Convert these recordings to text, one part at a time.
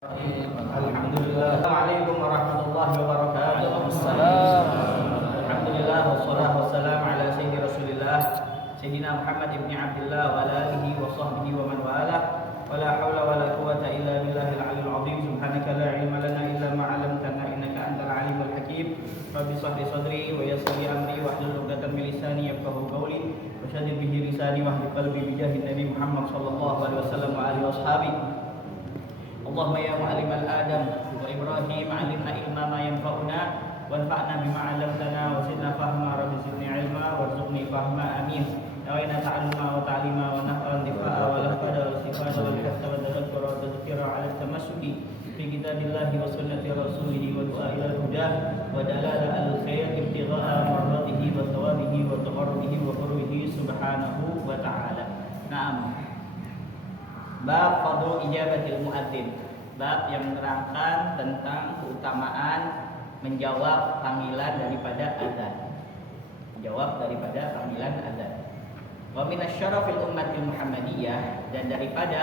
Alhamdulillah. Assalamualaikum warahmatullahi wabarakatuh. Waalaikumsalam. Alhamdulillah wassalatu wassalamu ala sayyidi Rasulillah Sayyidina Muhammad ibn Abdullah wa ala alihi wa sahbihi wa man walah. Wa la haula wa la quwwata illa billahil aliyyil azim. Subhanaka la ilma lana illa ma 'allamtana innaka antal alimul hakim. Rabbi shrah li sadri wa yassir li amri wa hlul 'uqdatam min lisani yafqahu qawli. Wa shaddid bihi lisani wa hdid qalbi bi jahi Nabi Muhammad sallallahu alaihi wasallam wa alihi washabihi. Allahumma ya mu'allimal Adam wa Ibrahim 'allimna ilma ma yanfa'una wanfa'na bima 'allamtana wa zidna fahma rabbi zidni ilma warzuqni fahma amin. Nawaina ta'alluma wa ta'lima wa naf'an difa'a wa lafada wa istifada wa hifdha wa tadhakkura wa tadhkira 'ala tamassuki fi kitabillahi wa sunnati rasulih wa du'a ila al-huda wa dalala al-khair ibtigha'a mardatihi wa thawabihi wa taqarrubihi wa qurbihi subhanahu wa ta'ala. Naam. Bab fadlu ijabatil muadzin. Bab yang menerangkan tentang keutamaan menjawab panggilan daripada azan. Menjawab daripada panggilan azan. Wa minasyarafil ummatil Muhammadiyah, dan daripada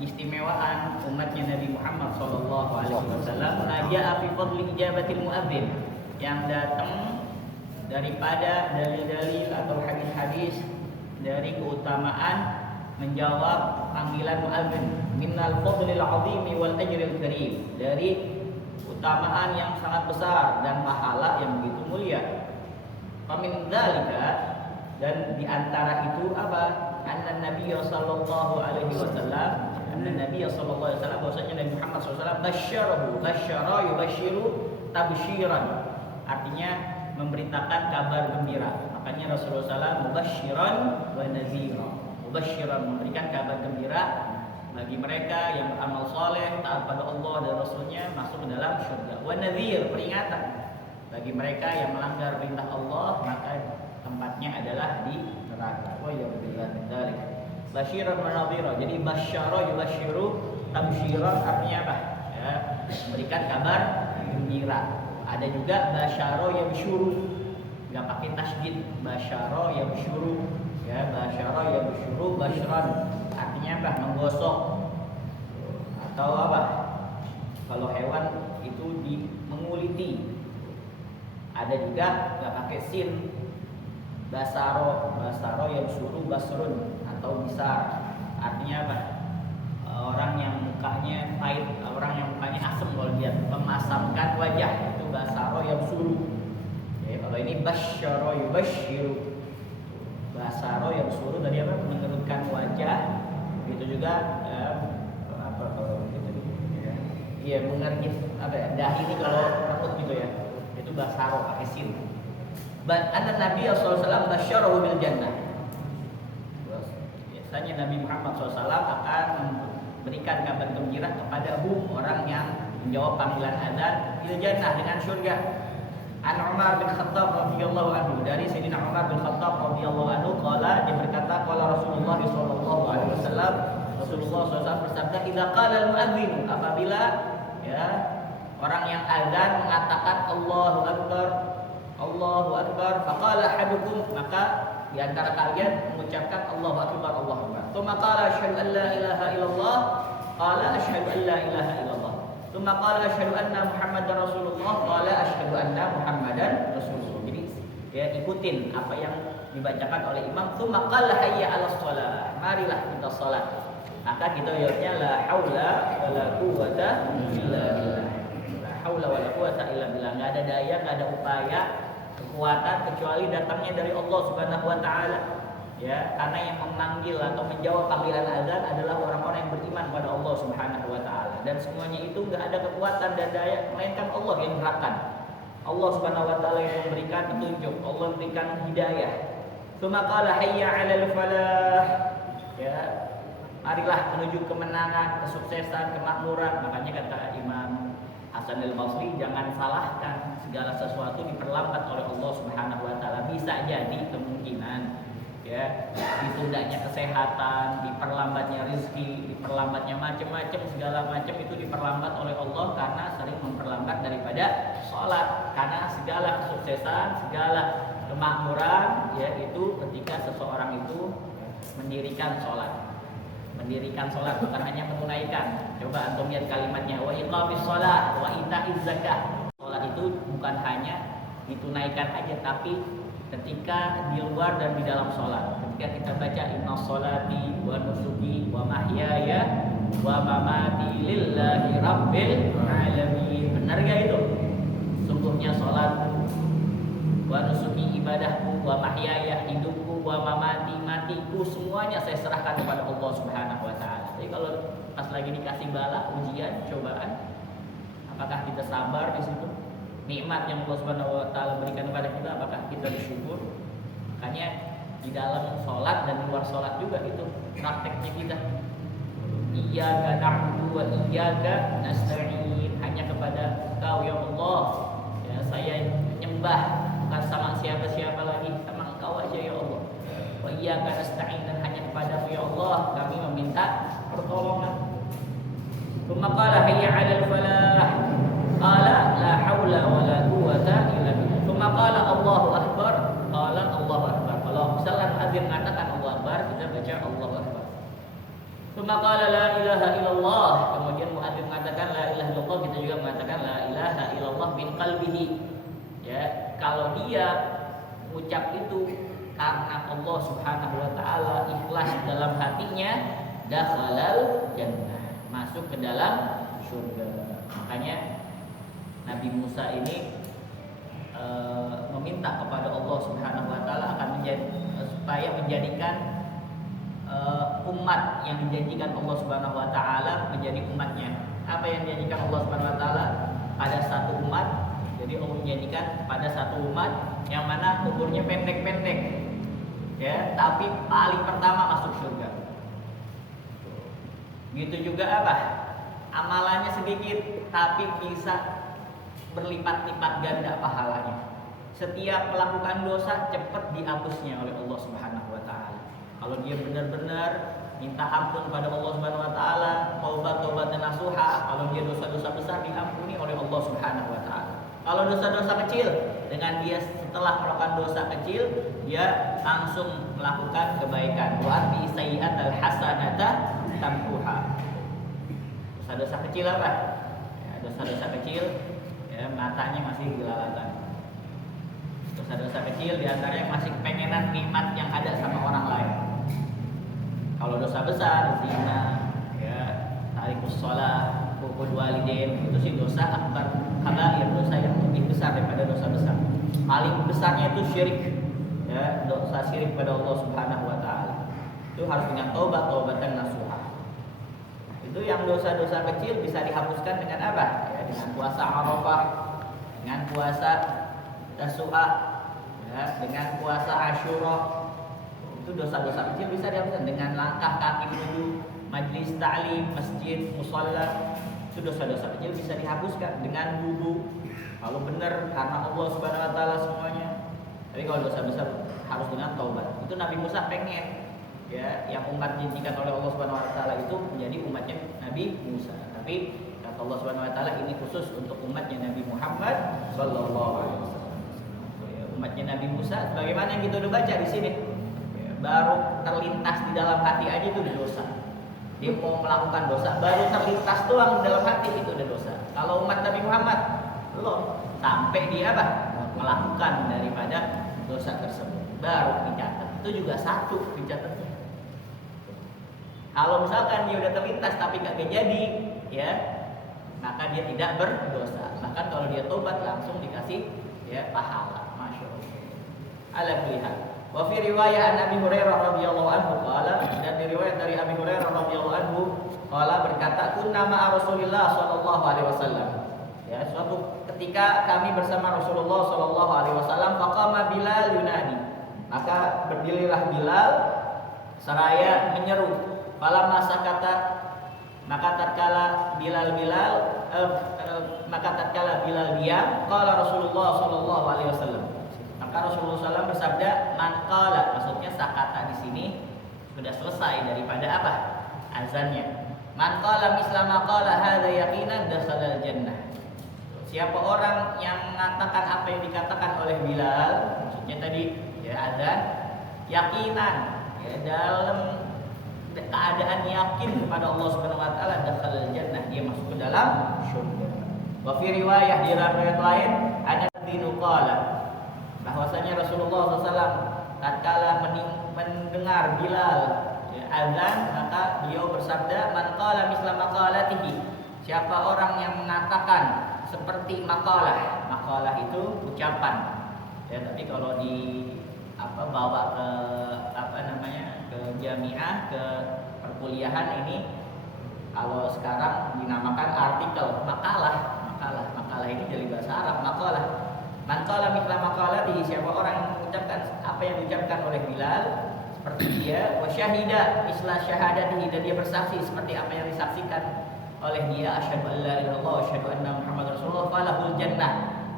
istimewaan umatnya Nabi Muhammad sallallahu alaihi wasallam naja'a fi fadli ijabatil muadzin, yang datang daripada dalil-dalil atau hadis-hadis dari keutamaan menjawab panggilan muadzin, minnal fadlil azimi wal ajril karim, dari keutamaan yang sangat besar dan pahala yang begitu mulia. Famin dzalika, dan di antara itu apa? Anna Nabi sallallahu alaihi wasallam, bahwasanya Nabi Muhammad sallallahu alaihi wasallam basyara yubasyiru tabsyiran, artinya memberitakan kabar gembira. Makanya Rasulullah SAW mubasyiran wa nadhira, mubasyiran, memberikan kabar gembira bagi mereka yang beramal saleh, taat pada Allah dan Rasulnya, masuk ke dalam surga. Wa nadhir, peringatan bagi mereka yang melanggar perintah Allah, maka tempatnya adalah di neraka. Wa ya'udzubillah min dzalik. Basyiran wa nadhira. Jadi basyara yubasyiru tabsyiran artinya apa? Ya, memberikan kabar gembira. Ada juga basyara yabsyuru, enggak pakai tasydid. Basyara yabsyuru, ya, basyara yabsyuru basyran, artinya apa? Menggosok atau apa? Kalau hewan itu menguliti. Ada juga enggak pakai sin. Basaro yabsyuru basrun atau bisar, artinya apa? Orang yang mukanya pahit, orang yang mukanya asam, kalau lihat memasamkan wajah, itu basaro yabsyuru. Ya, kalau ini basyara yubasyiru. Basaro yang suruh tadi apa? Mengerutkan wajah. Itu juga apa kalau gitu ya. Iya, mengergis apa ya? Dahi ini kalau rambut gitu ya. Itu basaro pakai sin. Anna Nabi sallallahu alaihi wasallam basyarahu bil jannah. Biasanya Nabi Muhammad SAW akan memberikan kabar gembira kepada orang yang menjawab panggilan azan bil jannah, dengan surga. An Umar bin Khattab radhiyallahu anhu, dari Sayyidina Umar bin Khattab radhiyallahu anhu, qala, dia berkata, qala Rasulullah sallallahu alaihi wasallam, Rasulullah SAW bersabda, idza qala al-muadzin, apabila ya orang yang azan mengatakan Allahu akbar, Allahu akbar, faqala ahadukum, maka di antara kalian mengucapkan Allahu akbar, Allahu akbar. Tsumma qala asyhadu an la ilaha illallah, qala asyhadu an la ilaha illallah. Tsumma qala asyhadu anna Muhammadar Rasulullah, qala asyhadu anna Muhammadan Rasulullah. Jadi ya ikutin apa yang dibacakan oleh imam. Tsumma qala hayya 'alas shalah, marilah kita salat. Maka kita jawabnya la haula wala quwwata illa billah. La haula wala quwwata illa billah. Enggak ada daya, enggak ada upaya, kekuatan kecuali datangnya dari Allah Subhanahu wa taala. Ya, karena yang memanggil atau menjawab panggilan azan adalah orang-orang yang beriman pada Allah Subhanahu wa taala, dan semuanya itu enggak ada kekuatan dan daya melainkan Allah yang gerakan. Allah Subhanahu wa taala yang memberikan petunjuk, Allah memberikan hidayah. Tsumma qala hayya 'alal falah. Ya, marilah menuju kemenangan, kesuksesan, kemakmuran. Makanya kata Imam Hasan al-Basri, jangan salahkan segala sesuatu diperlambat oleh Allah Subhanahu wa taala. Bisa jadi kemungkinan ya ditundanya kesehatan, diperlambatnya rezeki, diperlambatnya macam-macam, segala macam itu diperlambat oleh Allah karena sering memperlambat daripada sholat. Karena segala kesuksesan, segala kemakmuran ya itu ketika seseorang itu mendirikan sholat. mendirikan sholat, bukan hanya menunaikan. Coba antum lihat kalimatnya, wa iqamis sholat, wa ita'iz zakah. Sholat itu bukan hanya ditunaikan aja, tapi ketika di luar dan di dalam sholat. Ketika kita baca inna sholati wa nusuki wa mahyaya wa mamati lillahi rabbil alamin. Benar gak itu? Sungguhnya sholat, wa nusuki ibadahku, wa mahyaya hidupku, wa mamati matiku, semuanya saya serahkan kepada Allah Subhanahu wa taala. Jadi kalau pas lagi dikasih bala, ujian, cobaan, apakah kita sabar di situ? Nikmat yang Allah Subhanahu wa taala berikan kepada kita, apakah kita bersyukur? Makanya di dalam sholat dan di luar sholat juga itu prakteknya kita. Iyyaka na'budu wa iyyaka nasta'in. Hanya kepada Engkau ya Allah, ya saya menyembah, bukan sama siapa-siapa lagi, sama Engkau aja ya Allah. Wa iyyaka nasta'in, dan hanya kepada-Mu ya Allah kami meminta pertolongan. Tsumma qala hayya 'alal falah. Qala la haula wala quwwata illa billah. Tsumma qala Allahu akbar. Qala Allahu akbar. Kalau misalnya adzan mengatakan Allahu akbar, kita baca Allahu akbar. Tsumma qala la ilaha illallah. Kemudian muadzin mengatakan la ilaha illallah, kita juga mengatakan la ilaha illallah min qalbihi. Ya, kalau dia ucap itu karena Allah Subhanahu wa taala, ikhlas dalam hatinya, dakhalal jannah, masuk ke dalam surga. Makanya Nabi Musa ini meminta kepada Allah Subhanahu wa taala akan supaya menjadikan umat yang dijanjikan Allah Subhanahu wa taala menjadi umatnya. Apa yang dijanjikan Allah Subhanahu wa taala? Ada satu umat. Jadi Allah menjanjikan pada satu umat yang mana umurnya pendek-pendek, ya, tapi paling pertama masuk surga. Gitu juga apa? Amalannya sedikit, tapi bisa berlipat-lipat ganda pahalanya. Setiap melakukan dosa cepat dihapusnya oleh Allah Subhanahu wa taala. Kalau dia benar-benar minta ampun pada Allah Subhanahu wa taala, taubat nasuha, kalau dia dosa-dosa besar diampuni oleh Allah Subhanahu wa taala. Kalau dosa-dosa kecil, dengan dia setelah melakukan dosa kecil, dia langsung melakukan kebaikan. Wa bi sayyi'atal hasanata tamhuha. Dosa-dosa kecil apa? Ya, dosa-dosa kecil, ya, matanya masih gelalatan. Dosa-dosa kecil diantaranya masih pengenan nikmat yang ada sama orang lain. Kalau dosa besar, zina, ya, tarikus shalah, hukul walidain, itu sih dosa akbar, kabair, dosa yang lebih besar daripada dosa besar. Paling besarnya itu syirik, ya, dosa syirik pada Allah Subhanahu wa taala. Itu harus dengan taubatan nasuha. Itu yang dosa-dosa kecil bisa dihapuskan dengan apa? Ya, dengan puasa Arafah, dengan puasa Tasu'a, ya, dengan puasa Asyura. Itu dosa-dosa kecil bisa dihapuskan dengan langkah kaki menuju majlis ta'lim, masjid, musalla. Itu dosa-dosa kecil bisa dihapuskan dengan wudu. Kalau benar karena Allah Subhanahu wa taala semuanya. Tapi kalau dosa besar harus dengan taubat. Itu Nabi Musa pengen, ya, yang umat dijanjikan oleh Allah Subhanahu wa taala itu menjadi umatnya Nabi Musa. Tapi kata Allah Subhanahu wa taala ini khusus untuk umatnya Nabi Muhammad sallallahu alaihi wasallam. Umatnya Nabi Musa bagaimana yang kita udah baca di sini. Baru terlintas di dalam hati aja itu udah dosa. Dia mau melakukan dosa, baru terlintas doang di dalam hati itu udah dosa. Kalau umat Nabi Muhammad belum sampai dia apa? Melakukan daripada dosa tersebut, baru dicatat. Itu juga satu dicatatnya. Kalau misalkan dia udah terlintas tapi gak jadi, ya, maka dia tidak berdosa. Bahkan kalau dia tobat langsung dikasih, ya, pahala. Masya Allah. Ala kulli hal. Wa fi riwayat Abi Hurairah radhiyallahu anhu qala, dan di riwayat dari Abi Hurairah radhiyallahu anhu qala berkata, kunna ma'a Rasulillah sallallahu alaihi wasallam. Ya, suatu ketika kami bersama Rasulullah sallallahu alaihi wasallam, faqama Bilal yunadi. Maka berdirilah Bilal seraya menyeru. Falamma sakata, maka tatkala Bilal diam, qala Rasulullah sallallahu alaihi wasallam. Maka Rasulullah SAW bersabda, man qala, maksudnya sakata di sini sudah selesai daripada apa? Azannya. Man qala mislama qala hadza yaqinan dakhala jannah. Siapa orang yang mengatakan apa yang dikatakan oleh Bilal, maksudnya tadi, ya, azan, yakinan, ya, dalam keadaan yakin kepada Allah Subhanahu wa taala, dakhalal jannah, dia masuk ke dalam surga. Wa fi riwayah, di riwayat lain, ada dinu qala, bahwasanya Rasulullah SAW tatkala mendengar Bilal azan, maka beliau bersabda, man qala misla maqalatihi, siapa orang yang mengatakan seperti makalah. Makalah itu ucapan. Ya, tapi kalau bawa ke ke jamiah, ke perkuliahan ini, kalau sekarang dinamakan artikel, makalah ini dari bahasa Arab, makalah. Man qala mithla maqalatihi, siapa orang yang mengucapkan apa yang diucapkan oleh Bilal seperti dia, wa syahida misla syahadatihi, dan dia bersaksi seperti apa yang disaksikan oleh dia, asyhadu an la ilaha illallah wa asyhadu anna muhammadar rasulullah, falahul jannah,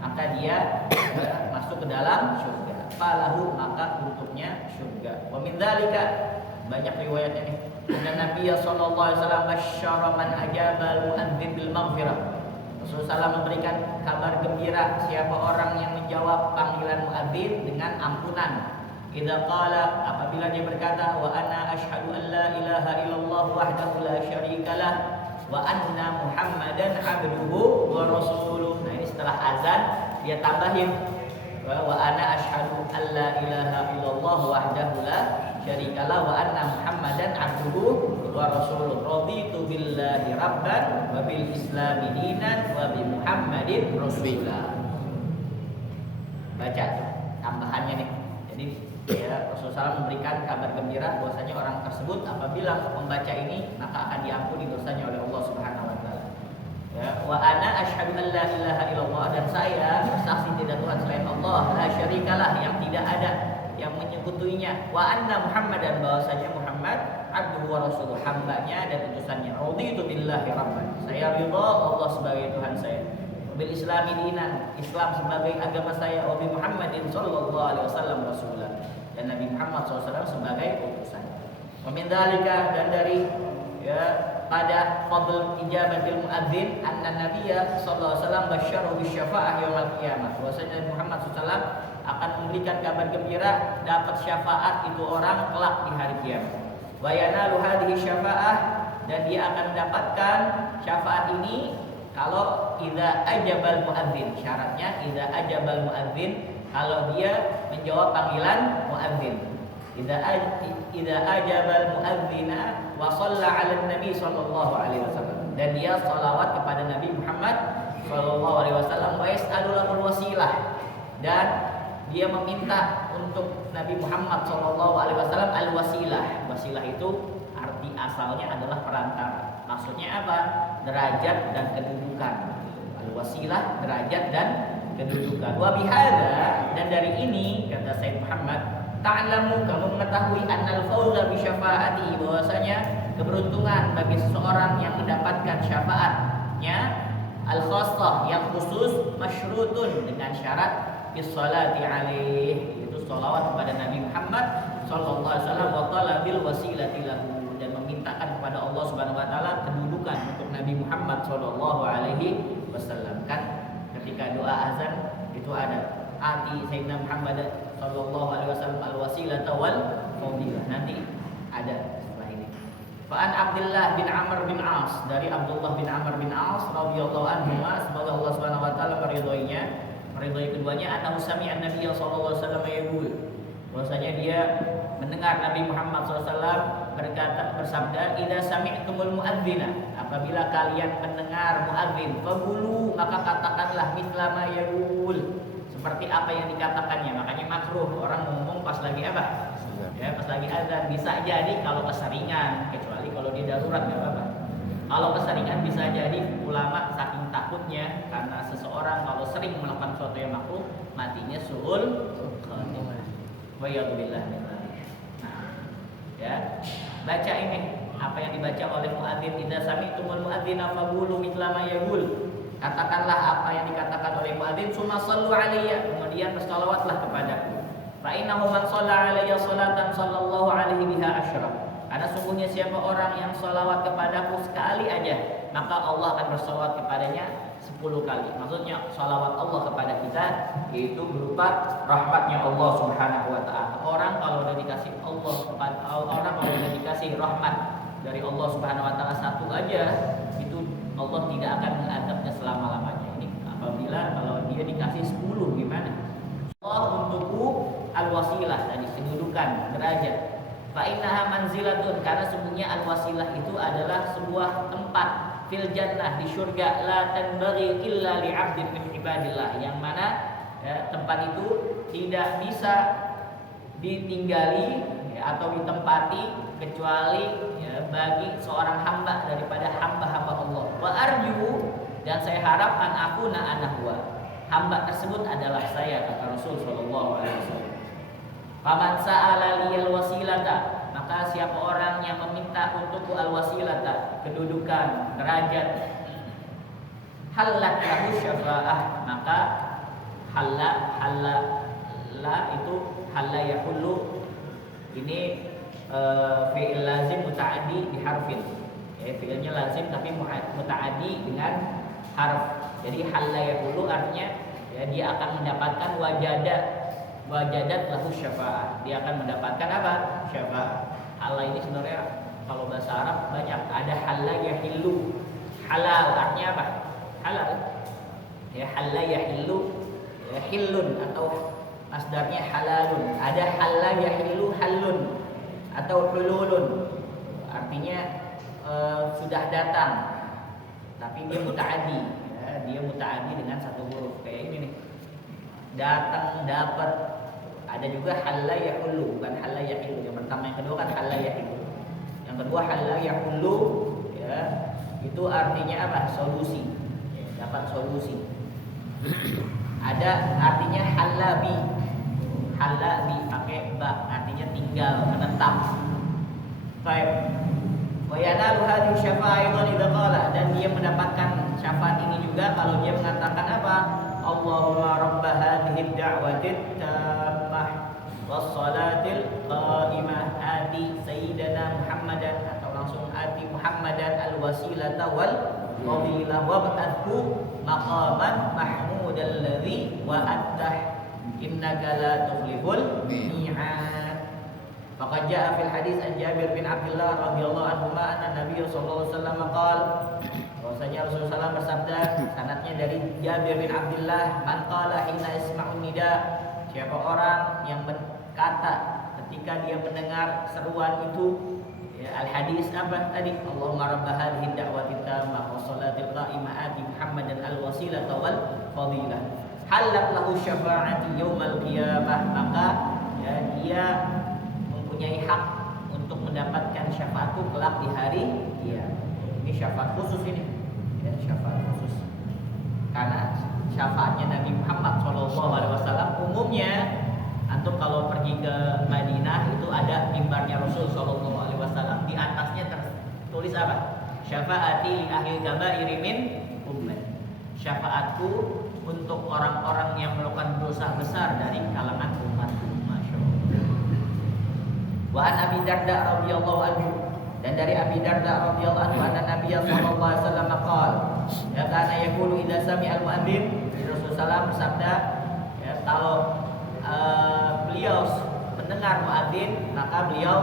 maka dia masuk ke dalam surga. Falahu, maka untuknya surga. Wa min dzalika, banyak riwayatnya nih. Dan Nabi sallallahu alaihi wasallam basyara man ajaba al-mu'adzin bil maghfirah. Rasulullah SAW memberikan kabar gembira siapa orang yang menjawab panggilan muadzin dengan ampunan. Idza qala, apabila dia berkata, wa ana asyhadu an la ilaha illallah wahdahu la syarikalah wa anna muhammadan abduhu wa rasuluh. Nah, ini setelah azan dia tambahin wa ana asyhadu an la ilaha illallah wahdahu la syarikalah wa anna muhammadan abduhu wa rasuluh, raditu billahi rabban wa bil islami dinan wa bi muhammadin rasulah. Baca tambahannya nih. Jadi ya, Rasulullah SAW memberikan kabar gembira bahwasanya orang tersebut apabila membaca ini maka akan diampuni dosanya oleh Allah Subhanahu wa taala. Ya, wa ana asyhadu an la ilaha illallah, dan saya bersaksi tidak Tuhan selain Allah, la syarikalah, yang tidak ada yang menyekutuinya, wa anna Muhammadan, bahwasanya Muhammad abduhu wa rasuluh, hambanya dan utusannya, raditu billahi rabban, saya ridha Allah sebagai Tuhan saya, bil islami dinan, Islam sebagai agama saya, wa bi Muhammadin sallallahu alaihi wasallam rasulah, dan Nabi Muhammad SAW sebagai utusan. Wa min dzalika, dan dari ya pada fadl ijabatil muadzin, anna nabiyya sallallahu alaihi wasallam basyara bisyafa'ah yaumil qiyamah, bahwasanya Nabi Muhammad SAW akan memberikan kabar gembira dapat syafaat itu orang kelak di hari kiamat. Wa yanalu hadhihi syafa'ah, dan dia akan mendapatkan syafaat ini kalau idza ajabal muadzin, syaratnya idza ajabal muadzin, kalau dia menjawab panggilan muadzin. Idza ajabal muadzina wa shalla 'ala nabi sallallahu alaihi wasallam, dan dia shalawat kepada Nabi Muhammad sallallahu alaihi wasallam, wa yas'alu lahul wasilah, dan dia meminta untuk Nabi Muhammad sallallahu alaihi wasallam al-wasilah. Wasilah itu arti asalnya adalah perantara. Maksudnya apa? Derajat dan kedudukan. Al-wasilah, derajat dan kedudukan. Wa bihadza, dan dari ini kata Sayyid Muhammad, ta'lamu, kamu mengetahui, annal fauza bi syafaati, bahwasanya keberuntungan bagi seseorang yang mendapatkan syafaatnya al-khassah, yang khusus, masyrutun, dengan syarat bisolati alaih, itu sholawat kepada Nabi Muhammad sallallahu alaihi wasallam, wa talabil wasilati lahu, dan memintakan kepada Allah Subhanahu wa taala kedudukan untuk Nabi Muhammad sallallahu alaihi wasallam. Kan ketika doa azan itu ada ati Sayyidina Muhammad sallallahu alaihi wasallam al-wasilata wal fadilah, nanti ada setelah ini. Fa'an Abdullah bin Amr bin As, dari Abdullah bin Amr bin As radhiyallahu anhu, semoga Allah Subhanahu wa taala meridhoinya, meridhoi keduanya, annahu sami'a Nabi sallallahu alaihi wasallam yaqul, bahwasanya dia mendengar Nabi Muhammad SAW bersabda, idza sami'tumul muadzina, apabila kalian mendengar muadzin, faqulu, maka katakanlah mithla ma yaqul, seperti apa yang dikatakannya. Makanya makruh orang ngomong pas lagi apa? Ya, pas lagi azan. Bisa jadi kalau keseringan, kecuali kalau dia darurat nggak apa-apa. Kalau keseringan bisa jadi ulama saking takutnya karena seseorang kalau sering melakukan sesuatu yang makruh, matinya suul khatimah. Wa ya'udzubillah min dzalik. Nah, ya, baca ini apa yang dibaca oleh muadzin, idza sami'tumul muadzina faqulu mithla ma yaqul. Katakanlah apa yang dikatakan oleh muadzin, summa shallu alayya, kemudian bersalawatlah kepadaku. Fa innahu man shalla alayya salatan sallallahu alaihi biha asyra, Karena sungguhnya siapa orang yang sholawat kepadaku sekali aja, maka Allah akan bersolawat kepadanya 10 kali. Maksudnya sholawat Allah kepada kita yaitu berupa rahmatnya Allah Subhanahu wa taala. Orang kalau udah dikasih orang kalau udah dikasih rahmat dari Allah Subhanahu wa taala satu aja, itu Allah tidak akan mengazabnya selama-lamanya. Ini apabila kalau dia dikasih 10 gimana? Allah untukku al-wasilah tadi, kedudukan, derajat. Fa innaha manzilatun, karena sungguhnya al-wasilah itu adalah sebuah tempat fil jannah, di surga, la tanbaghi illa li 'abdin min ibadillah, yang mana tempat itu tidak bisa ditinggali atau ditempati kecuali bagi seorang hamba daripada hamba-hamba Allah. Wa arju, dan saya harap an akuna ana huwa, hamba tersebut adalah saya, kata Rasul sallallahu alaihi wasallam. Faman sa'ala liyal wasilata, maka siapa orang yang meminta untukku al wasilata, kedudukan, derajat, halat lahu syafa'ah, maka halla itu halla yahullu, ini fi'il lazim muta'addi di harfin. Fi'ilnya lazim tapi muta'addi dengan harf. Jadi halla yahullu artinya dia akan mendapatkan wajadat lahu syafa'ah, dia akan mendapatkan apa? Syafa'ah. Allah ini sebenarnya kalau bahasa Arab banyak, ada halla yahillu. Halal artinya apa? Halal. Halla yahillu, hillun atau masdarnya halalun. Ada halla yahillu halun atau hululun. Artinya sudah datang. Tapi dia muta'addi. Dia muta'addi dengan satu huruf. Kayak ini nih. Datang, dapat. Ada juga halla yahullu, bukan halla yahillu. Yang pertama, yang kedua kan halla yahillu. Yang kedua halla yahullu, itu artinya apa? Solusi. Dapat solusi. Ada artinya halla bi pakai ba, artinya tinggal, menetap. Baik. Wa yanalu hadhihi syafa'atan idza qala, dan dia mendapatkan syafaat ini juga kalau dia mengatakan apa? Allahumma rabb hadhihi ad-da'wati tammah was-salatil qa'imah ati sayyidina Muhammadan, atau langsung ati Muhammadan al-wasilata wal fadilah wab'athu maqaman mahmudan alladhi wa'adtah innaka la tukhliful mi'ad. Faqad jaa fil hadis an Jabir bin Abdullah radhiyallahu anhu anna Nabiy sallallahu alaihi wasallam qala, bahwasanya Rasulullah SAW bersabda, sanadnya dari Jabir bin Abdullah, man qala hina isma'un nida, siapa orang yang berkata ketika dia mendengar seruan itu, al hadis apa tadi? Allahumma rabb hadhihi ad-da'wati tammah was salatil qa'imah ati Muhammadan al wasilata wal fadilah halat lahu syafa'ati yaumal qiyamah, maka dia mempunyai hak untuk mendapatkan syafaatku kelak di hari kiamat. Ini syafaat khusus ini, syafaat khusus. Karena syafaatnya Nabi Muhammad SAW umumnya, antum kalau pergi ke Madinah itu ada mimbarnya Rasul SAW, di atasnya tertulis apa? Syafaati li ahli kabairi min ummat. Syafaatku untuk orang-orang yang melakukan dosa besar dari kalangan umatku. Wa an Abi Darda radhiyallahu anhu, dan dari Abi Darda radhiyallahu anhu anna Nabiy sallallahu alaihi wasallam qala, ya kana yaqulu idza sami'a al-mu'adzin, Rasulullah bersabda, kalau beliau mendengar muadzin, maka beliau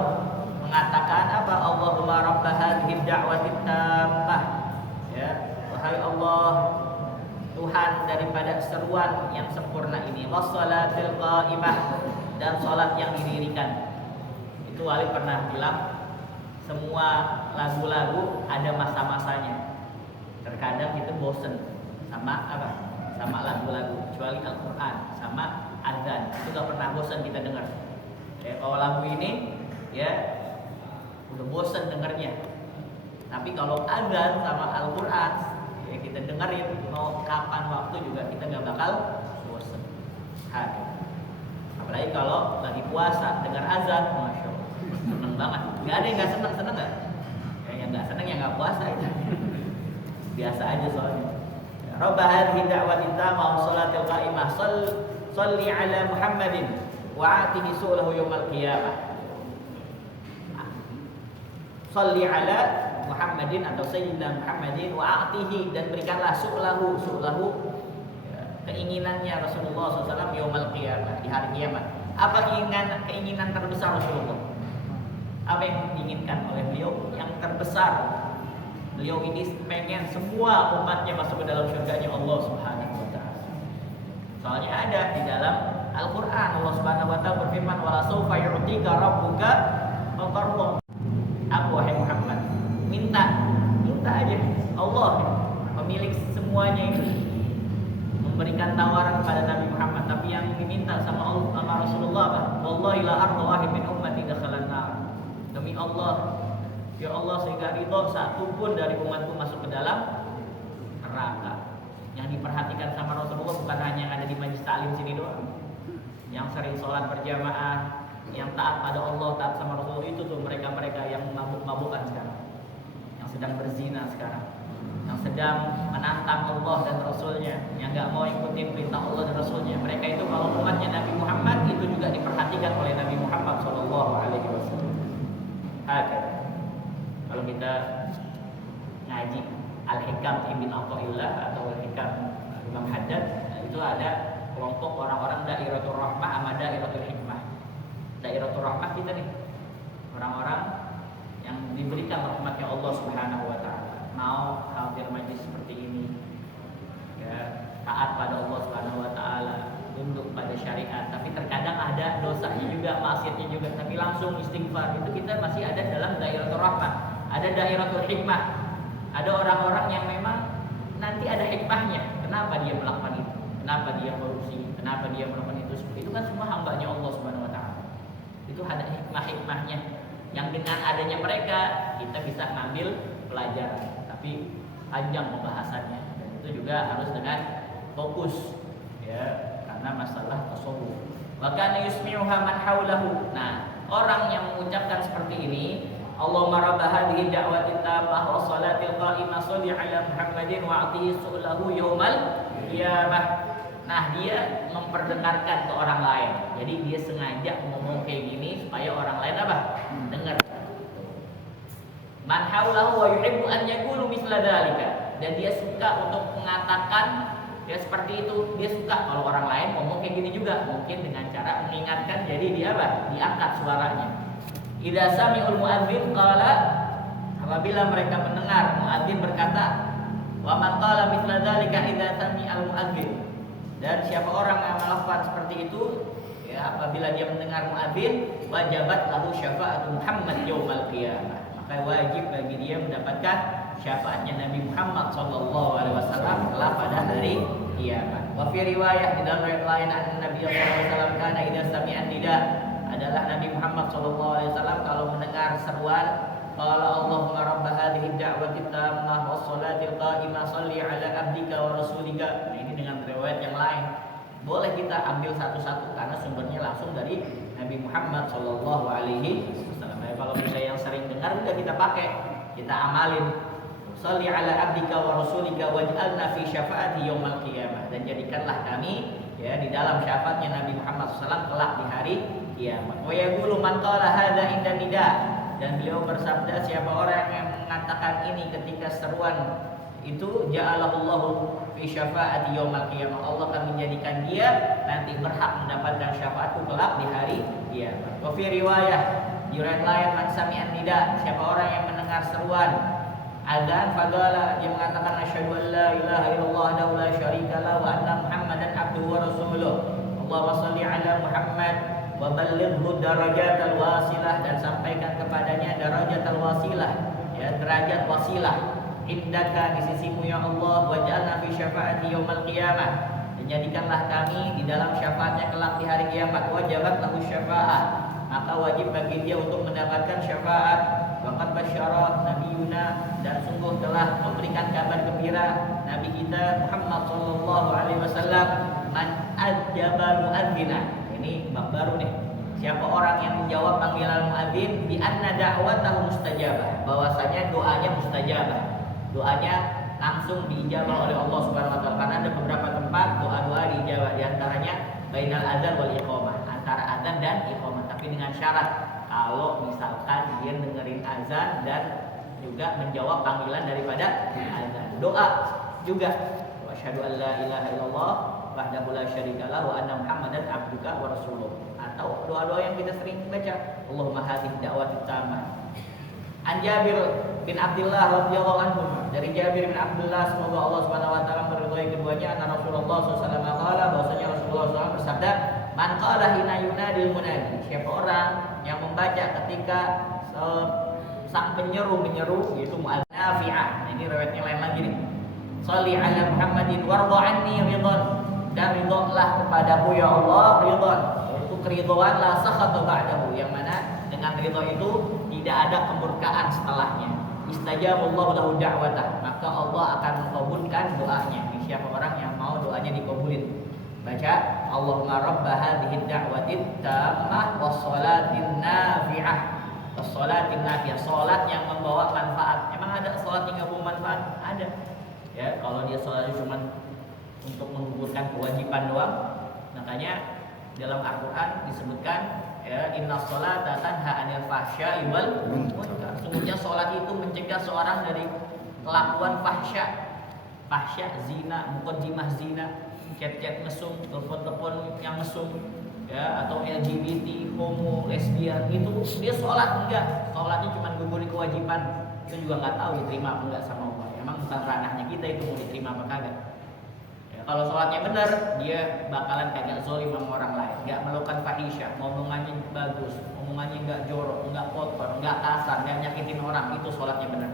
mengatakan apa? Allahumma rabb hadhihi ad-da'wati tammah, wahai Allah, Tuhan daripada seruan yang sempurna ini, wassalatil qa'imah, dan salat yang didirikan. Itu Wali pernah bilang, semua lagu-lagu ada masa-masanya. Terkadang itu bosen sama apa? Sama lagu-lagu, kecuali Al-Qur'an sama azan. Itu gak pernah bosen kita dengar. Kalau lagu ini udah bosen dengarnya. Tapi kalau azan sama Al-Qur'an, kita dengerin mau kapan waktu juga kita gak bakal bosen. Apalagi kalau lagi puasa dengar azan, masya Allah, seneng banget. Gak ada yang gak seneng gak? Yang gak seneng yang gak puasa aja. Biasa aja soalnya. Rabbah hadhihi da'wati tammah wa salatil qa'imah sholli ala Muhammadin wa atihi su'lahu yaumal qiyamah. Shalli ala Muhammadin atau Sayyidina Muhammadin wa a'tihi, dan berikanlah su'lahu ya, keinginannya Rasulullah SAW yaumal qiyamah, di hari kiamat. Apa keinginan terbesar Rasulullah? Apa yang diinginkan oleh beliau? Yang terbesar, beliau ini pengen semua umatnya masuk ke dalam surganya Allah Subhanahu wa taala. Soalnya ada di dalam Al-Qur'an, Allah Subhanahu wa taala berfirman, "Wala sawfa yu'tika rabbuka fatardah." Aku wahai Muhammad, minta aja. Allah pemilik semuanya ini memberikan tawaran kepada Nabi Muhammad, tapi yang diminta sama Allah, sama Rasulullah apa? Wallahi la arda wahid min ummati dakhalan nar. Demi Allah, ya Allah, sehingga ridho satu pun dari umatku masuk ke dalam neraka. Yang diperhatikan sama Rasulullah bukan hanya yang ada di majlis taklim sini doang, yang sering sholat berjamaah, yang taat pada Allah, taat sama Rasulullah, itu tuh mereka-mereka yang mabuk-mabukan sekarang, yang sedang berzina sekarang, yang sedang menantang Allah dan Rasulnya, yang gak mau ikutin perintah Allah dan Rasulnya. Mereka itu kalau umatnya Nabi Muhammad itu juga diperhatikan oleh Nabi Muhammad SAW. Oke. Kalau kita ngaji Al-Hikam Ibn Athaillah atau Al-Hikam Imam Haddad, itu ada kelompok orang-orang Dairatul Rahmah sama Dairatul Hikmah. Dairatul Rahmah kita nih, orang-orang yang diberikan rahmatnya Allah Subhanahu wa taala, mau hadir majlis seperti ini, ya, taat pada Allah Subhanahu wa taala, tunduk pada syariat, tapi terkadang ada dosanya juga, maksiatnya juga, tapi langsung istighfar. Itu kita masih ada dalam Dairatul Rahmah. Ada Dairatul Hikmah. Ada orang-orang yang memang nanti ada hikmahnya. Kenapa dia melakukan itu? Kenapa dia korupsi? Kenapa dia melakukan itu? Itu kan semua hambanya Allah Subhanahu wa taala. Itu ada hikmah-hikmahnya yang dengan adanya mereka kita bisa ngambil pelajaran, tapi panjang pembahasannya, dan itu juga harus dengan fokus, ya, karena masalah tasawuf. Bahkan yusmi'uha man haulahu. Nah, orang yang mengucapkan seperti ini, Allahumma rabb hadhihi da'wati tammah wa salatil qa'imah shalli ala Muhammadin wa atihi su'lahu yaumal qiyamah. Nah, dia memperdengarkan ke orang lain. Jadi dia sengaja ngomong kayak gini supaya orang lain apa? Dengar. Man haulahu wa yuhibbu an yakunu misla dzalika. Dan dia suka untuk mengatakan ya seperti itu. Dia suka kalau orang lain ngomong kayak gini juga, mungkin dengan cara mengingatkan, jadi dia apa? Diangkat suaranya. Idza sami'ul muadzin qala, apabila mereka mendengar muadzin berkata, wa man qala misla dzalika idza sami'al muadzin. Dan siapa orang yang melakukan seperti itu, ya, apabila dia mendengar muadzin, wajabat lahu syafa'atu Muhammad yaumal qiyamah. Maka wajib bagi dia mendapatkan syafaatnya Nabi Muhammad SAW kelak pada hari kiamat. Wa fi riwayah, di dalam riwayat lain, Nabi SAW kana idza sami'a nida, adalah Nabi Muhammad SAW kalau mendengar seruan, qala Allahumma rabb hadhihi ad-da'wati tammah was salatil qa'imah shalli ala abdika wa rasulika. Nah, ini dengan riwayat yang lain. Boleh kita ambil satu-satu karena sumbernya langsung dari Nabi Muhammad SAW. Kalau kita yang sering dengar udah kita pakai, kita amalin. Shalli ala abdika wa rasulika waj'alna fi syafaati yaumal qiyamah. Dan jadikanlah kami, ya, di dalam syafaatnya Nabi Muhammad SAW kelak di hari kiamat. Wa yaqulu man qala hadza inda nida. Dan beliau bersabda, siapa orang yang mengatakan ini ketika seruan itu, ja'alahullahu fi syafaati yaumal qiyamah. Allah akan menjadikan dia nanti berhak mendapatkan syafaatku kelak di hari kiamat. Wa fi riwayah, di riwayat lain, man sami'an nida, siapa orang yang mendengar seruan azan faqala, dia mengatakan asyhadu an la ilaha illallah wa la syarika lahu wa anna Muhammadan abduhu wa rasuluh. Allahumma shalli ala Muhammad wa ballighhu darajatal wasilah, dan sampaikan kepadanya darajatal wasilah, ya, derajat wasilah indaka, di sisimu ya Allah, waj'alna fi syafaati yaumal qiyamah, dan jadikanlah kami di dalam syafaatnya kelak di hari kiamat. Wajabat lahu syafa'ah, maka wajib bagi dia untuk mendapatkan syafaat. Waqad basyara nabiyuna, dan sungguh telah memberikan kabar gembira Nabi kita Muhammad sallallahu alaihi wasallam, man ajaba muadzina. Ini bab baru nih. Siapa orang yang menjawab panggilan muadzin, bi anna da'watahu mustajabah, bahwasanya doanya mustajabah. Doanya langsung diijabah oleh Allah Subhanahu wa taala. Karena ada beberapa tempat doa-doa diijabah, di antaranya bainal adzan wal iqamah, antara adzan dan iqamah, tapi dengan syarat kalau misalkan dia dengerin azan dan juga menjawab panggilan daripada azan. Doa juga, wa asyhadu an la ilaha illallah wahdahu la syarikalah wa anna muhammadan abduka wa rasuluh. Atau doa-doa yang kita sering baca, Allahumma hadhihi da'watit tammah. An Jabir bin Abdullah radhiyallahu anhu, dari Jabir bin Abdullah semoga Allah Subhanahu wa taala meridhai keduanya, anna Rasulullah sallallahu alaihi wasallam qala, bahwasanya Rasulullah SAW bersabda, man qala hina yunadil munadi, siapa orang yang membaca ketika sang penyeru yaitu muadzin nafi'ah. Ini riwayatnya lain lagi nih. Shalli ala Muhammadin warḍa anni ridwan, dan ridholah kepadaku ya Allah ridwan, yaitu keridhaan la sakhata ba'dahu, yang mana dengan ridho itu tidak ada kemurkaan setelahnya. Istajaballahu lahu da'watah, maka Allah akan mengabulkan doanya. Ini siapa orang yang mau doanya dikabulin. Baca Allahumma rabb hadhihi da'watit tammah wassalatin nafi'ah. Wassalatin nafi'ah, salat yang membawa manfaat. Emang ada salat yang enggak bawa manfaat? Ada. Ya, kalau dia salatnya cuma untuk menggugurkan kewajiban doang, makanya dalam Al-Qur'an disebutkan ya, inna sholata tanha 'anil fahsya'i wal munkar. Sungguhnya salat itu mencegah seorang dari kelakuan fahsya, zina, muqaddimah zina, chat-chat mesum, telepon-telepon yang mesum, ya, atau LGBT, homo, lesbian, itu dia sholat enggak, sholatnya cuma gugurin kewajiban, itu juga nggak tahu diterima apa enggak sama Allah. Emang bukan ranahnya kita itu mau diterima apa kagak. Ya, kalau sholatnya benar, dia bakalan kagak zolim sama orang lain, nggak melakukan fahisyah, ngomongannya bagus, ngomongannya nggak jorok, nggak kotor, nggak kasar, nggak nyakitin orang, itu sholatnya benar.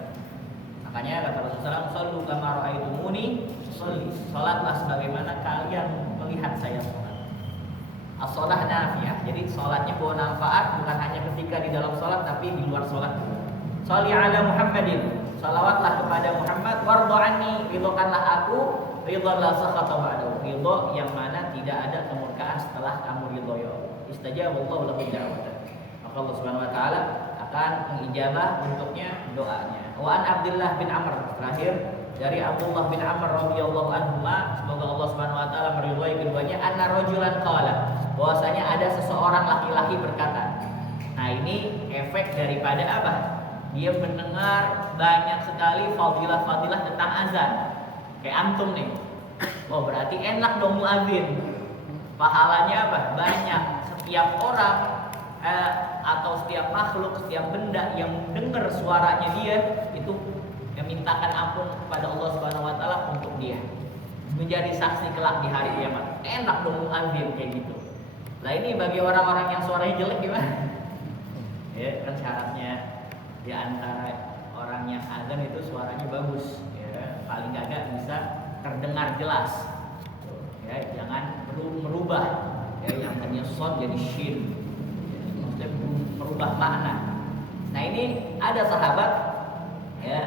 Makanya kata Rasulullah SAW, "Shallu kama ra'aitumuni usolli." Salatlah sebagaimana kalian melihat saya salat. As-shalah nafiyah. Jadi salatnya bawa manfaat bukan hanya ketika di dalam salat tapi di luar salat juga. Shalli ala Muhammadin. Salawatlah kepada Muhammad, warḍa anni, ridhokanlah aku, ridha la sakhata ba'dahu. Ridho yang mana tidak ada kemurkaan setelah kamu ridho ya Allah. Istajaballahu lahu da'watah. Maka Allah Subhanahu wa taala akan mengijabah untuknya doanya. Wa an Abdullah bin Amr, terakhir dari Abdullah bin Amr radhiyallahu anhu, semoga Allah Subhanahu wa taala meridhai keduanya, anna rajulan qala, bahwasanya ada seseorang laki-laki berkata. Nah, ini efek daripada apa? Dia mendengar banyak sekali fadilah-fadilah tentang azan. Kayak antum nih. Oh, berarti enak dong muadzin. Pahalanya apa? Banyak. Setiap orang atau setiap makhluk, setiap benda yang dengar suaranya dia itu yang mintakan ampun kepada Allah Subhanahu wa taala untuk dia. Menjadi saksi kelak di hari kiamat. Enak dong muadzin kayak gitu. Lah ini bagi orang-orang yang suaranya jelek gimana? Ya, kan syaratnya di antara orang yang azan itu suaranya bagus, ya, paling kagak bisa terdengar jelas. Ya, jangan perlu merubah, ya, yang tadinya shod jadi shin. Merubah makna. Nah, ini ada sahabat ya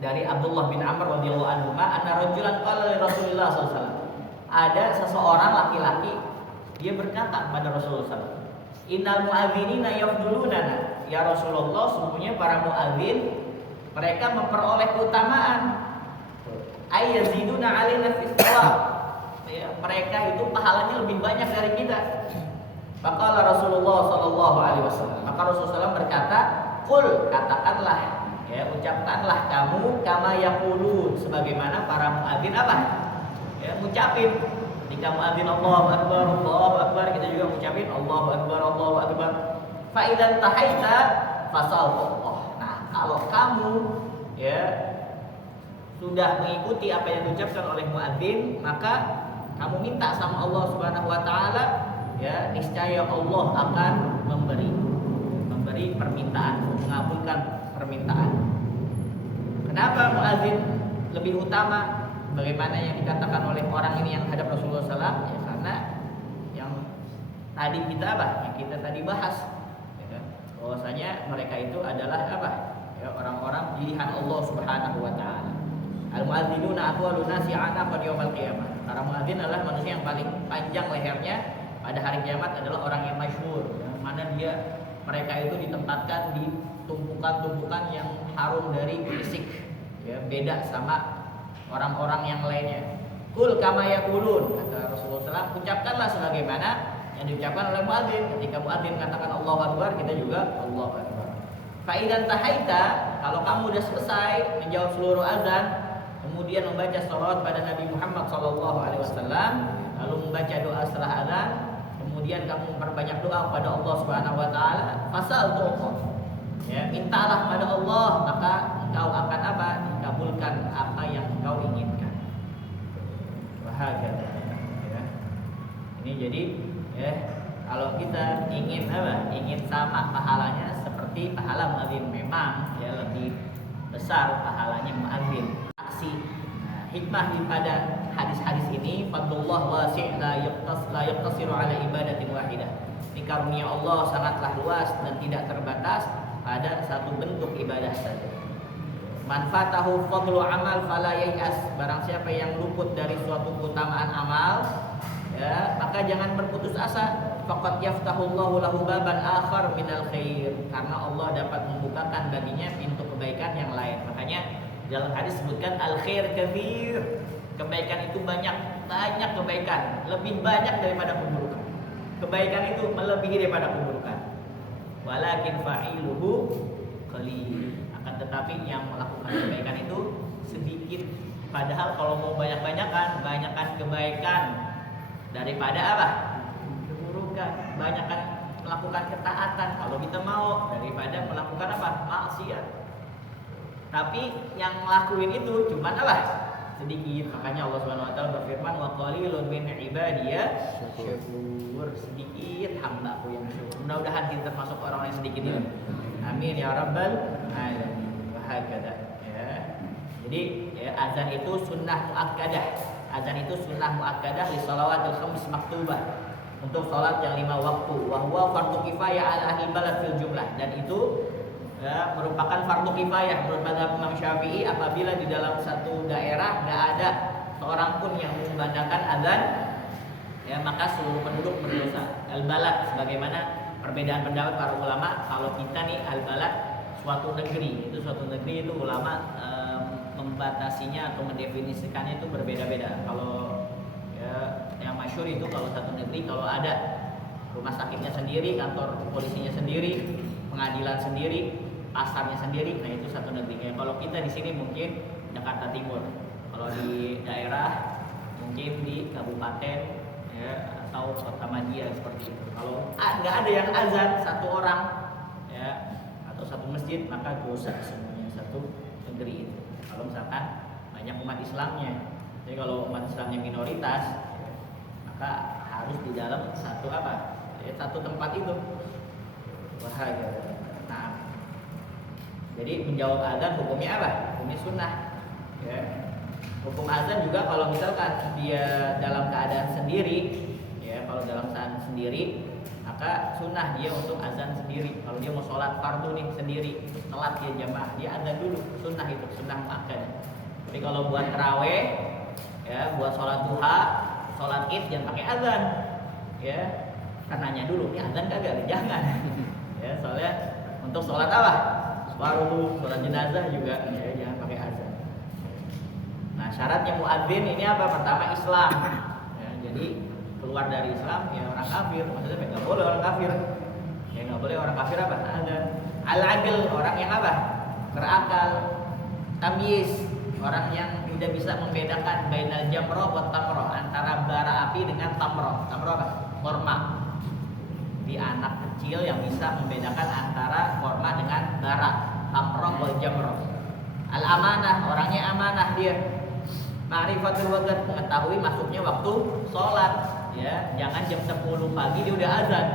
dari Abdullah bin Amr radhiyallahu anhu, anna rajulan qala li Rasulillah sallallahu alaihi wasallam. Ada seseorang laki-laki dia berkata kepada Rasulullah SAW, innal muadzinina yafdulunana, ya Rasulullah, sesungguhnya para muadzin mereka memperoleh keutamaan. Ayyaziduna alaina fis thawab. Ya, mereka itu pahalanya lebih banyak dari kita. Faqala Rasulullah sallallahu alaihi wasallam. Maka Rasulullah SAW berkata, "Qul," katakanlah, ya, ucapkanlah kamu kama yaqulun, sebagaimana para muadzin apa? Ya, ngucapin. Ketika muadzin Allahu akbar, kita juga ngucapin Allahu akbar. Fa idzan tahaita fasallallahu. Nah, kalau kamu ya sudah mengikuti apa yang diucapkan oleh muadzin, maka kamu minta sama Allah Subhanahu wa taala, ya, niscaya Allah akan memberi permintaan, mengabulkan permintaan. Kenapa muadzin lebih utama? Bagaimana yang dikatakan oleh orang ini yang hadap Rasulullah SAW? Ya, karena yang tadi kita yang kita tadi bahas, ya, bahwasanya mereka itu adalah apa? Ya, orang-orang pilihan Allah Subhanahu wa taala. Al-muadzinuna atwalun nasi 'anaqan yaumil qiyamah. Para muadzin adalah manusia yang paling panjang lehernya pada hari kiamat, adalah orang yang masyhur, yang mana mereka itu ditempatkan di tumpukan-tumpukan yang harum dari fisik, ya, beda sama orang-orang yang lainnya. Kul kama yaqulun, kata Rasulullah SAW, ucapkanlah sebagaimana yang diucapkan oleh muadzin. Ketika muadzin mengatakan Allahu Akbar, kita juga Allahu Akbar. Fa idzan tahaita, kalau kamu udah selesai menjawab seluruh azan, kemudian membaca shalawat pada Nabi Muhammad SAW, lalu membaca doa setelah azan, kemudian kamu memperbanyak doa kepada Allah Subhanahu wa taala, fasal tu'ta. Ya, mintalah pada Allah, maka engkau akan apa? Dikabulkan apa yang engkau inginkan. Bahagia. Ya. Ini jadi ya, kalau kita ingin apa? Ingin sama pahalanya seperti pahala muadzin, memang ya lebih besar pahalanya muadzin. Aksi. Nah, hikmah pada hadis-hadis ini, fadlullah wasi' la yaqtasiru ala ibadatin wahidah. Ini karunia Allah sangatlah luas dan tidak terbatas pada satu bentuk ibadah saja. Manfatahu fadlu amal fala yai'as. Barang siapa yang luput dari suatu keutamaan amal, ya, maka jangan berputus asa. Faqad yaftahullahu lahu baban akhar minal khair. Karena Allah dapat membukakan baginya pintu kebaikan yang lain. Makanya dalam hadis sebutkan al khair katsir. Kebaikan itu banyak kebaikan, lebih banyak daripada keburukan. Kebaikan itu melebihi daripada keburukan. Walakin fa'iluhu qalil. Akan tetapi yang melakukan kebaikan itu sedikit. Padahal kalau mau banyakkan kebaikan daripada apa? Keburukan. Banyakkan melakukan ketaatan kalau kita mau daripada melakukan apa? Maksiat. Tapi yang ngelakuin itu cuma apa? Sedikit. Makanya Allah Subhanahu wa taala berfirman, wa qalilun min ibadiyah syakur. Sedikit hambaku yang syukur. Mudah-mudahan kita termasuk orang yang sedikit ini. Amin ya rabbal alamin. Bahagia ya. Jadi ya, azan itu sunnah muakkadah. Azan itu sunnah muakkadah li shalawatil khams maktubah. Untuk salat yang 5 waktu. Wa huwa fardhu kifayah ala ahli balad fil jumlah. Dan itu ya, merupakan fardu kifayah menurut mazhab Imam Syafi'i. Apabila di dalam satu daerah nggak ada seorang pun yang mengumandangkan azan, ya maka seluruh penduduk berdosa. Al-balad, sebagaimana perbedaan pendapat para ulama, kalau kita nih al-balad suatu negeri, itu suatu negeri itu ulama membatasinya atau mendefinisikannya itu berbeda-beda. Kalau ya, yang masyhur itu kalau satu negeri kalau ada rumah sakitnya sendiri, kantor polisinya sendiri, pengadilan sendiri, pasarnya sendiri, nah itu satu negeri. Kalau kita di sini mungkin Jakarta Timur, kalau di daerah mungkin di kabupaten ya, atau kota Madia seperti itu. Kalau nggak ada yang azan satu orang ya atau satu masjid, maka dosa semuanya satu negeri itu. Kalau misalkan banyak umat Islamnya, jadi kalau umat Islamnya minoritas, ya, maka harus di dalam satu apa? Ya, satu tempat itu. Bahagia. Nah, jadi menjawab azan hukumnya apa? Hukumnya sunnah. Ya. Hukum azan juga kalau misalkan dia dalam keadaan sendiri, ya kalau dalam keadaan sendiri, maka sunnah dia untuk azan sendiri. Kalau dia mau sholat fardu nih sendiri, telat dia jamaah, dia azan dulu. Sunnah itu sunnah muakkadah. Tapi kalau buat taraweh, ya buat sholat duha, sholat id jangan pakai azan, ya. Kan nanya dulu, ini azan kagak? Jangan. Ya, soalnya untuk sholat apa? Fardu, sholat jenazah juga ya, jangan pakai azan. Nah, syaratnya muadzin ini apa? Pertama Islam. Ya, jadi keluar dari Islam ya orang kafir. Maksudnya nggak boleh orang kafir. Ya nggak boleh orang kafir apa? Azan. Al-adil, orang yang apa? Berakal. Tamyiz, orang yang tidak bisa membedakan bainal jamroh wa tamroh, antara bara api dengan tamroh. Tamroh apa? Korma. Di anak kecil yang bisa membedakan antara korma dengan bara, tamroh wal jamroh. Al-amanah, orangnya amanah dia. Ma'rifatul waqt, mengetahui masuknya waktu sholat. Ya, jangan jam 10 pagi dia udah azan,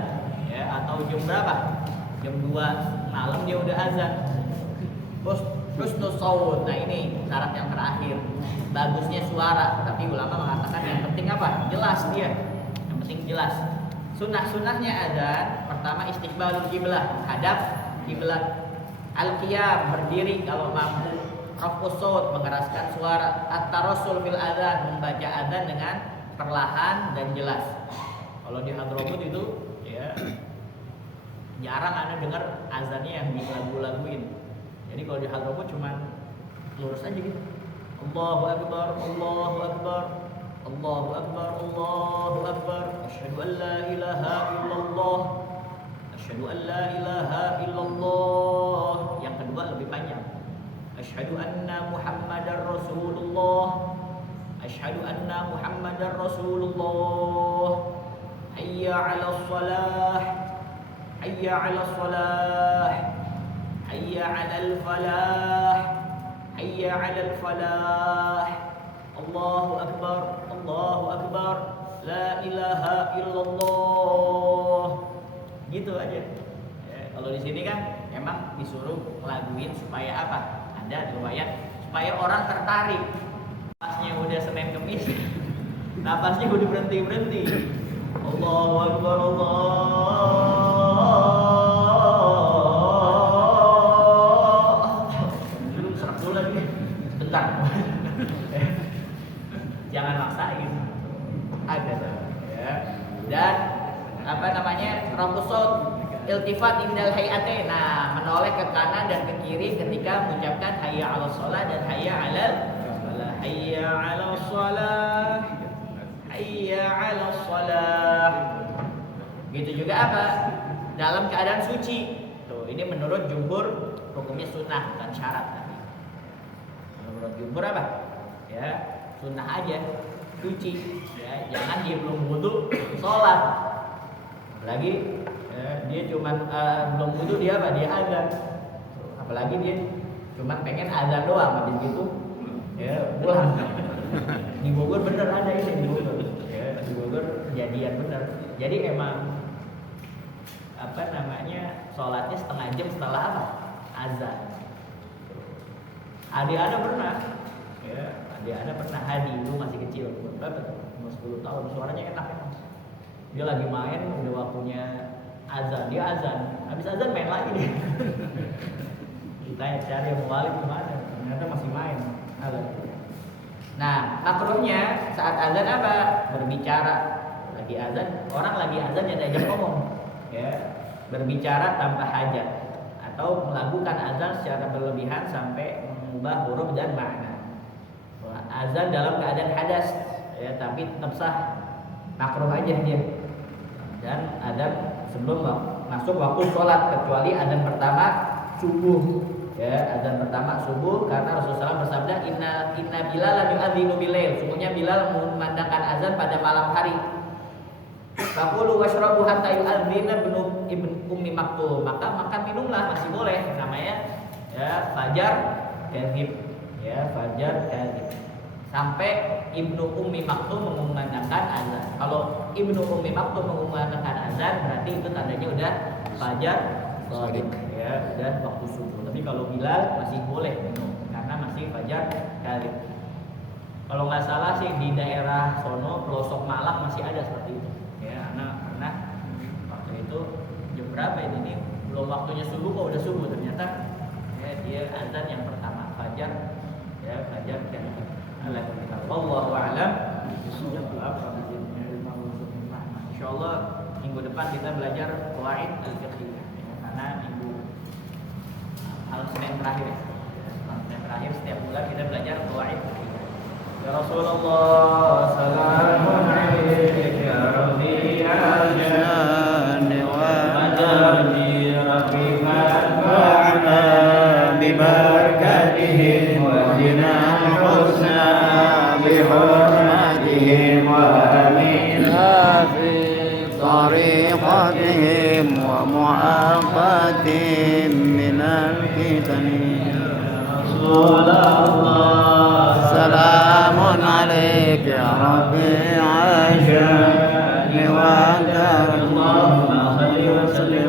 ya, atau jam berapa? Jam 2 malam dia udah azan. Husnul shaut, nah ini syarat yang terakhir. Bagusnya suara, tapi ulama mengatakan yang penting apa? Jelas dia. Yang penting jelas. Sunnah-sunnahnya azan, pertama istiqbalul kiblah, hadap kiblat. Al-qiyam, berdiri kalau mampu. Raf'us shaut, mengeraskan suara. At-tarassul fil adzan, membaca azan dengan perlahan dan jelas. Kalau di Hadramut itu ya jarang Anda dengar azannya yang dilagu-laguin. Jadi kalau di Hadramut cuma lurus aja gitu. Allahu akbar, Allahu akbar, Allahu akbar, Allahu akbar. asyhadu an la ilaha illallah, asyhadu an la ilaha illallah. Yang kedua lebih panjang, asyhadu anna Muhammadar Rasulullah, asyhadu anna Muhammadar Rasulullah. Hayya 'alas shalah, hayya 'alas shalah, hayya 'alal falah, hayya 'alal falah. Allahu akbar, Allahu akbar, la ilaha illallah. Gitu aja. Ya, kalau di sini kan emang disuruh ngelaguin supaya apa? Ada riwayat supaya orang tertarik. Napasnya udah Senin Kemis, napasnya udah berhenti. Allahu akbar, Allah. Belum serak dulu lagi. Bentar. Jangan maksain. Ada ya. Dan apa namanya? Rafus shaut, iltifat indal hayatain. Nah, menoleh ke kanan dan ke kiri ketika mengucapkan hayya 'alas shalah dan hayya 'alal falah. Hayya 'alas shalah, hayya 'alas shalah. Gitu juga apa? Dalam keadaan suci. Tuh, ini menurut jumhur hukumnya sunnah bukan syarat tadi. Menurut jumhur apa? Ya, sunnah aja, suci. Ya, jangan dia belum wudu sholat. Apalagi ya, dia cuman belum wudu dia apa? Dia azan. Apalagi dia cuman pengen azan doang, habis gitu ya pulang. Di Bogor bener ada ini di Bogor. Ya, di Bogor kejadian bener. Jadi emang apa namanya sholatnya setengah jam setelah apa? Azan. Adik Ana pernah, ya, Adik Ana pernah Hadi dulu masih kecil, berapa? 10 tahun, suaranya enak. Dia lagi main, udah waktunya azan, dia azan, habis azan main lagi dia. Kita cari yang mau balik kemana? Ternyata masih main. Azan. Nah, makruhnya saat azan apa? Berbicara. Lagi azan, orang lagi azan yang diajak ngomong, ya, berbicara tanpa hajat atau melakukan azan secara berlebihan sampai mengubah huruf dan makna. Azan dalam keadaan hadas, ya, tapi tetap sah, makruh aja dia. Dan azan sebelum masuk waktu sholat kecuali azan pertama subuh. Ya, azan pertama subuh karena Rasulullah SAW bersabda inna Bilal yu'adzinu bilail. Sungguhnya Bilal memandangkan azan pada malam hari. Fakulu washrabu hatta yu'adzina ibn Ummi Maktum. Maka makan minumlah masih boleh, namanya ya fajar kadzib, ya fajar kadzib. Sampai Ibnu Ummi Maktum mengumandangkan azan. Kalau Ibnu Ummi Maktum mengumandangkan azan berarti itu tandanya udah fajar shadiq, ya udah waktu subuh. Tapi kalau Bilal masih boleh minum karena masih fajar kadzib. Kalau nggak salah sih di daerah sono pelosok Malang masih ada seperti itu. Ya, anak pernah waktu itu jam berapa ini belum waktunya subuh kok udah subuh ternyata. Ya, dia azan yang pertama fajar, ya fajar kadzib. Wallahu a'lam. Insyaallah minggu depan kita belajar qawaid al-fiqhiyah, ya, karena Senin terakhir ya. Senin terakhir setiap bulan kita belajar qawaid al-fiqhiyah. Ya Rasulullah salamun alaihi ya rabbi ajan wa darji rafiqan wa'na bibarakatihim wa jinah husna بحرمتهم وآمنا في طريقتهم ومعافاتهم من الفتن. رسول الله سلام عليك يا ربي عاشا لوعدك اللهم صل وسلم